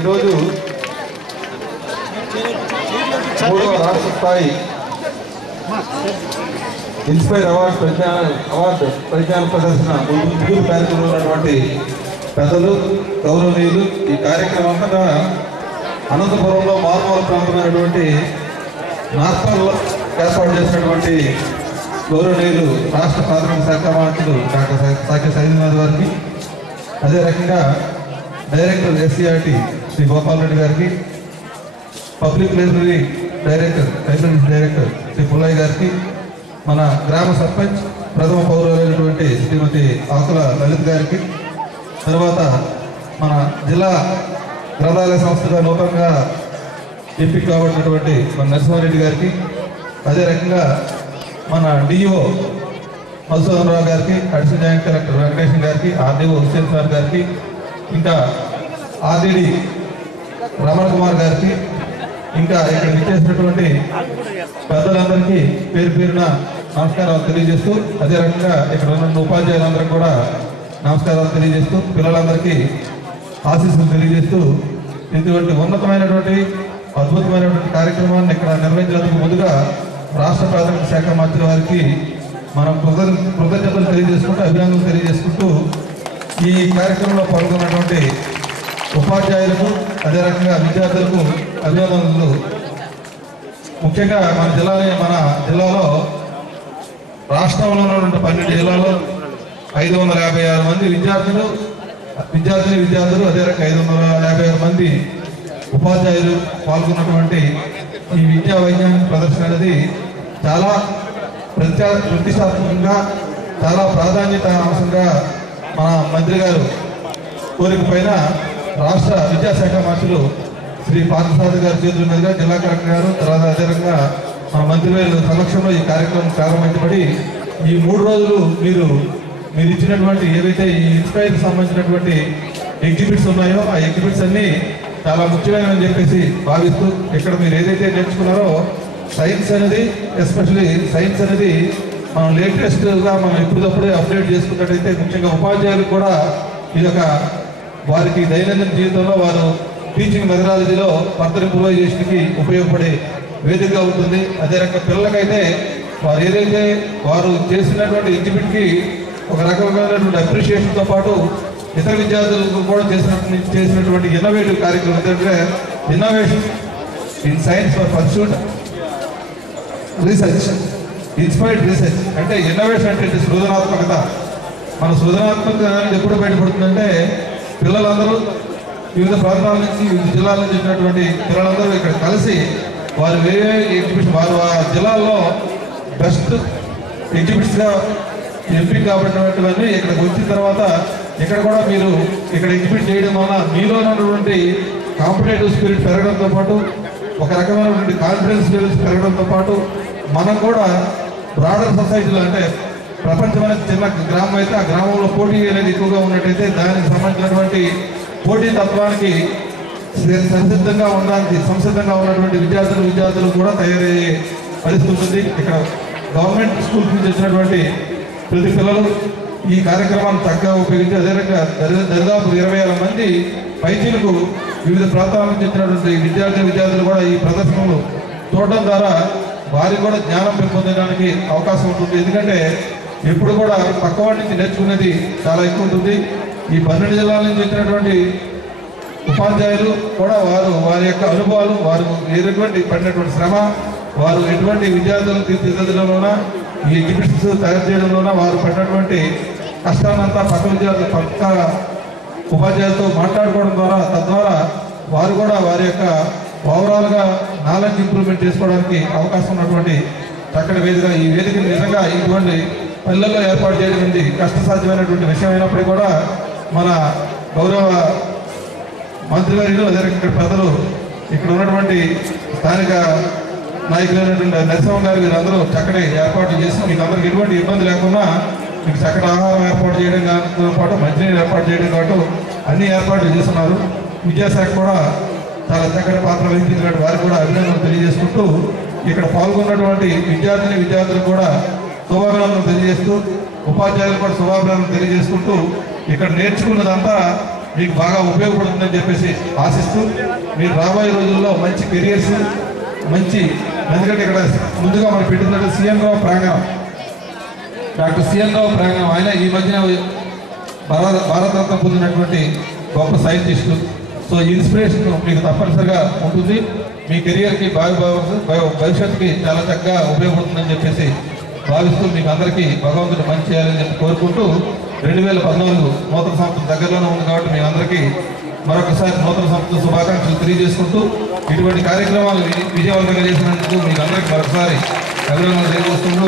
ఈరోజు 3వ రాష్ట్ర స్థాయి ఇన్స్పైర్ అవార్డు ప్రజ్ఞాన ప్రదర్శన ముగ్గురు కార్యక్రమంలో ఉన్నటువంటి పెద్దలు గౌరవనీయులు ఈ కార్యక్రమం అంతటా అనంతపురంలో మారుమూల ప్రాంతమైనటువంటి నార్కల్లో ఏర్పాటు చేసినటువంటి గౌరవనీయులు రాష్ట్ర ప్రాథమిక శాఖ మంత్రులు డాక్టర్ సాఖ్య సైదునాథ్ గారికి, అదే రకంగా డైరెక్టర్ ఎస్సీఆర్టీ శ్రీ గోపాల్ రెడ్డి గారికి, public library director Shri Pullaiah గారికి, మన గ్రామ సర్పంచ్ ప్రథమ పౌరులైనటువంటి శ్రీమతి ఆకుల లలిత్ గారికి, తర్వాత మన జిల్లా గ్రంథాలయ సంస్థగా నూతనంగా ఎంపిక కాబడినటువంటి మన నరసింహారెడ్డి గారికి, అదే రకంగా మన డిఓ మధుసూదన్ రావు గారికి, అడిషనల్ జాయింట్ కలెక్టర్ వెంకటేశ్వర గారికి, ఆర్డీఓ హుస్సేన్ సార్ గారికి, ఇంకా ఆర్డీడీ రమణ కుమార్ గారికి, ఇంకా ఇక్కడ విచ్చేసినటువంటి పెద్దలందరికీ పేరు పేరున నమస్కారాలు తెలియజేస్తూ, అదే రకంగా ఇక్కడ ఉన్న ఉపాధ్యాయులందరికీ కూడా నమస్కారాలు తెలియజేస్తూ, పిల్లలందరికీ ఆశీస్సులు తెలియజేస్తూ, ఇటువంటి ఉన్నతమైనటువంటి అద్భుతమైనటువంటి కార్యక్రమాన్ని ఇక్కడ నిర్వహించినందుకు ముందుగా రాష్ట్ర ప్రాథమిక శాఖ మంత్రి వారికి మనం కృతజ్ఞతలు తెలియజేసుకుంటూ, అభినందనలు తెలియజేసుకుంటూ, ఈ కార్యక్రమంలో పాల్గొన్నటువంటి ఉపాధ్యాయులకు, అదే రకంగా విద్యార్థులకు అభినందనలు. ముఖ్యంగా మన జిల్లాలో రాష్ట్రంలో ఉన్నటువంటి 12 జిల్లాల్లో 556 మంది విద్యార్థులు, అదే రకంగా 556 మంది ఉపాధ్యాయులు పాల్గొన్నటువంటి ఈ విద్యా వైజ్ఞానిక ప్రదర్శన అనేది చాలా ప్రతిష్టాత్మకంగా, చాలా ప్రాధాన్యత అంశంగా మన మంత్రి గారు కోరిక పైన రాష్ట్ర విద్యాశాఖ మంత్రులు శ్రీ పార్థసారథి గారి చేతుల మీదుగా జిల్లా కలెక్టర్ గారు, తర్వాత అదే రకంగా మన మంత్రి గారి సమక్షంలో ఈ కార్యక్రమం ప్రారంభించబడి ఈ 3 రోజులు మీరు ఇచ్చినటువంటి ఏవైతే ఈ ఇన్స్పైర్కి సంబంధించినటువంటి ఎగ్జిబిట్స్ ఉన్నాయో ఆ ఎగ్జిబిట్స్ అన్నీ చాలా ముఖ్యమైనని చెప్పేసి భావిస్తూ, ఇక్కడ మీరు ఏదైతే నేర్చుకున్నారో సైన్స్ అనేది, ఎస్పెషల్లీ సైన్స్ అనేది మనం లేటెస్ట్గా మనం ఎప్పటికప్పుడే అప్డేట్ చేసుకున్నట్టయితే ముఖ్యంగా ఉపాధ్యాయులకు కూడా ఇదొక వారికి దైనందిన జీవితంలో వారు టీచింగ్ మెథడాలజీలో ఫర్దర్ ఇంప్రూవైజేషన్కి ఉపయోగపడే వేదికగా ఉంటుంది. అదే రకంగా పిల్లలకైతే వారు చేసినటువంటి ఎగ్జిబిట్కి ఒక రకమైనటువంటి అప్రిషియేషన్తో పాటు ఇతర విద్యార్థులకు కూడా చేసినటువంటి ఇన్నోవేటివ్ కార్యక్రమం ఏంటంటే innovation in science for pursuit research, inspired research. అంటే ఇన్నోవేషన్ అంటే సృజనాత్మకత. మన సృజనాత్మకత ఎప్పుడు బయటపడుతుందంటే పిల్లలందరూ వివిధ ప్రాంతాల నుంచి, వివిధ జిల్లాల నుంచి వచ్చినటువంటి పిల్లలందరూ ఇక్కడ కలిసి వారు వేరే ఎగ్జిబిషన్, వారు ఆ జిల్లాల్లో బెస్ట్ ఎగ్జిబిట్స్గా ఎంపిక కాబట్టినటువంటివన్నీ ఇక్కడికి వచ్చిన తర్వాత ఇక్కడ కూడా మీరు ఇక్కడ ఎగ్జిబిట్ చేయడం వల్ల మీలో ఉన్నటువంటి కాంపిటేటివ్ స్పిరిట్ పెరగడంతో పాటు, ఒక రకమైనటువంటి కాన్ఫిడెన్స్ లెవెల్స్ పెరగడంతో పాటు, మనం కూడా బ్రాడర్ సొసైటీలో అంటే ప్రపంచమైన చిన్న గ్రామం అయితే ఆ గ్రామంలో పోటీ అనేది ఎక్కువగా ఉన్నట్టయితే దానికి సంబంధించినటువంటి పోటీ తత్వానికి సంసిద్ధంగా ఉన్నటువంటి విద్యార్థులు కూడా తయారయ్యే పరిస్థితి ఉంటుంది. ఇక్కడ గవర్నమెంట్ స్కూల్ నుంచి వచ్చినటువంటి ప్రతి పిల్లలు ఈ కార్యక్రమాన్ని చక్కగా ఉపయోగించి, అదే రకంగా దరిదాపు 20,000 మంది పైచీలకు వివిధ ప్రాంతాల నుంచి వచ్చినటువంటి విద్యార్థులు కూడా ఈ ప్రదర్శనలు చూడడం ద్వారా వారికి కూడా జ్ఞానం పెంపొందడానికి అవకాశం ఉంటుంది. ఎందుకంటే ఎప్పుడు కూడా పక్క వాటి నుంచి నేర్చుకునేది చాలా ఎక్కువ ఉంటుంది. ఈ 12 జిల్లాల నుంచి వచ్చినటువంటి ఉపాధ్యాయులు కూడా వారి యొక్క అనుభవాలు, వారు పడినటువంటి శ్రమ, వారు ఎటువంటి విద్యార్థులను తీర్చిదిద్దడంలోనా, ఈ ఎగ్జిబిట్స్ తయారు చేయడంలోన వారు పడినటువంటి కష్టాన్నంతా పక్క ఉపాధ్యాయులతో మాట్లాడుకోవడం ద్వారా, తద్వారా వారు కూడా వారి యొక్క ఓవరాల్గా నాలెడ్జ్ ఇంప్రూవ్మెంట్ చేసుకోవడానికి అవకాశం ఉన్నటువంటి చక్కటి వేదిక. ఈ వేదిక నిజంగా ఇటువంటి పల్లెల్లో ఏర్పాటు చేయడం కష్టసాధ్యమైనటువంటి విషయం అయినప్పటికీ కూడా మన గౌరవ మంత్రి గారు, అదే ఇక్కడ పెద్దలు, ఇక్కడ ఉన్నటువంటి స్థానిక నాయకులైనటువంటి నరసింహ గారు, వీరందరూ చక్కటి ఏర్పాట్లు చేసి మీకు అందరికి ఎటువంటి ఇబ్బంది లేకుండా మీకు చక్కటి ఆహారం ఏర్పాటు చేయడం దాంతో పాటు మంచినీరు ఏర్పాటు చేయడం పాటు అన్ని ఏర్పాట్లు చేస్తున్నారు. విద్యాశాఖ కూడా చాలా చక్కటి పాత్ర వహించినటువంటి వారికి కూడా అభినందనలు తెలియజేసుకుంటూ, ఇక్కడ పాల్గొన్నటువంటి విద్యార్థులకు కూడా శుభాభినందనలు తెలియజేస్తూ, ఉపాధ్యాయులకు కూడా శుభాభినందనలు తెలియజేసుకుంటూ, ఇక్కడ నేర్చుకున్నదంతా మీకు బాగా ఉపయోగపడుతుందని చెప్పేసి ఆశిస్తూ మీరు రాబోయే రోజుల్లో మంచి కెరియర్స్ మంచి, ఎందుకంటే ఇక్కడ ముందుగా మనం పెట్టినట్టు సిఎన్ రావు ప్రాంగణం, డాక్టర్ సిఎన్ రావు ప్రాంగణం, ఆయన ఈ మధ్యన భారతరత్న పొందినటువంటి గొప్ప సైంటిస్టు. సో ఇన్స్పిరేషన్ మీకు తప్పనిసరిగా ఉంటుంది, మీ కెరియర్కి భవిష్యత్తుకి చాలా చక్కగా ఉపయోగపడుతుందని చెప్పేసి భావిస్తూ మీకు అందరికీ భగవంతుడు మంచి చేయాలని చెప్పి కోరుకుంటూ 2014 నూతన సంవత్సరం దగ్గరలోనే ఉంది కాబట్టి మీ అందరికీ మరొకసారి నూతన సంవత్సర శుభాకాంక్షలు తెలియజేసుకుంటూ ఇటువంటి కార్యక్రమాలు విజయవంతంగా చేసినందుకు మీకు అందరికీ మరొకసారి అభినందనలు తెలియజేసుకుంటూ